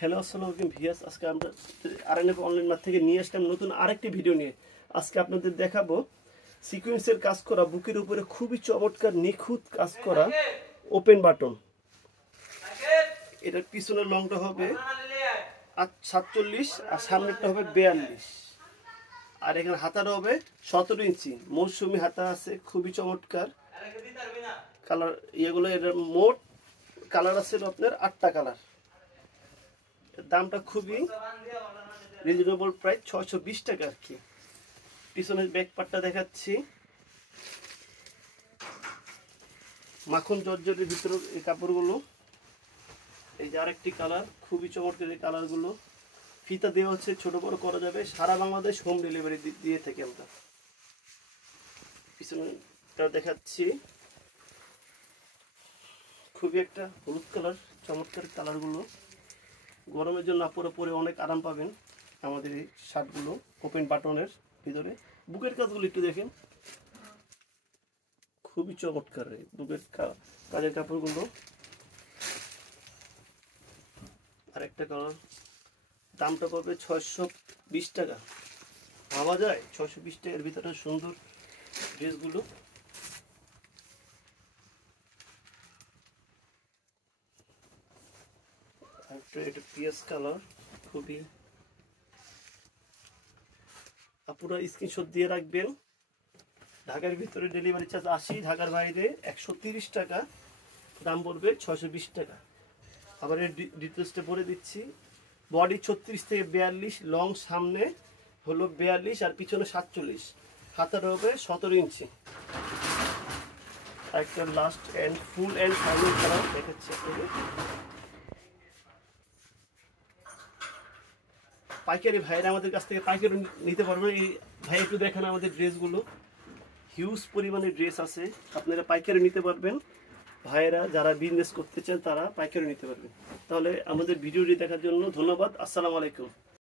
Hello আসসালামু আলাইকুম viewers, আজকে আমরা আরএনএফ অনলাইন মার্ট থেকে নিয়ে আসলাম নতুন আরেকটি ভিডিও নিয়ে। আজকে আপনাদের দেখাবো সিকোয়েন্সের কাজ করা, বুকের উপরে খুবই চমৎকার নিখুঁত কাজ করা ওপেন বাটন। এটার পিছনের লংটা হবে 47 আর সামনেরটা হবে 42, আর এখানে হাতাটা হবে 17 ইঞ্চি। মৌসুমি হাতা আছে, খুবই চমৎকার কালার। এগুলো এটার মোট কালার আছে আপনার 8টা কালার। দামটা খুবই রিজনেবল প্রাইস, 620 টাকা আর কি। পিছনের ব্যাক পার্টটা দেখাচ্ছি, মাখন জর্জরের ভিতরে এই কাপড়গুলো। এই যে আরেকটি কালার, খুবই চমৎকার এই কালারগুলো। ফিতা দেওয়া হচ্ছে, ছোট বড় করা যাবে। সারা বাংলাদেশ হোম ডেলিভারি দিয়ে থাকি আমরা। পিছনেটা দেখাচ্ছি, খুবই একটা হলুদ কালার, চমৎকার কালারগুলো। গরমের জন্য আপনারা পরে অনেক আরাম পাবেন আমাদের এই শার্টগুলো ওপেন বাটনের ভিতরে। বুকের কাজগুলো একটু দেখেন, খুবই চমৎকার এই বুকের কাজের কাপড়গুলো। আর একটা কালার, দামটা পাবে 620 টাকা। ভাবা যায় 620 টাকার ভিতরে সুন্দর ড্রেসগুলো। এটা পিয়াজ কালার, খুবই আপুরা স্ক্রিনশট দিয়ে রাখবেন। ঢাকার ভিতরে ডেলিভারি চার্জ 80, ঢাকার বাইরে 130 টাকা, দাম পড়বে 620 টাকা। আবার এর ডিটেলসটা বলে দিচ্ছি। বডি 36 থেকে 42, লং সামনে হলো 42 আর পিছনে 47, হাতাটা হবে 17 ইঞ্চি। একটা last and full and final colour দেখাচ্ছি আপনাদের। পাইকারি ভাইরা আমাদের কাছ থেকে পাইকারি নিতে পারবেন। এই ভাই একটু দেখেন আমাদের ড্রেসগুলো, হিউজ পরিমাণে ড্রেস আছে, আপনারা পাইকারি নিতে পারবেন। ভাইয়েরা যারা বিজনেস করতে চান তারা পাইকারি নিতে পারবেন। তাহলে আমাদের ভিডিওটি দেখার জন্য ধন্যবাদ। আসসালামু আলাইকুম।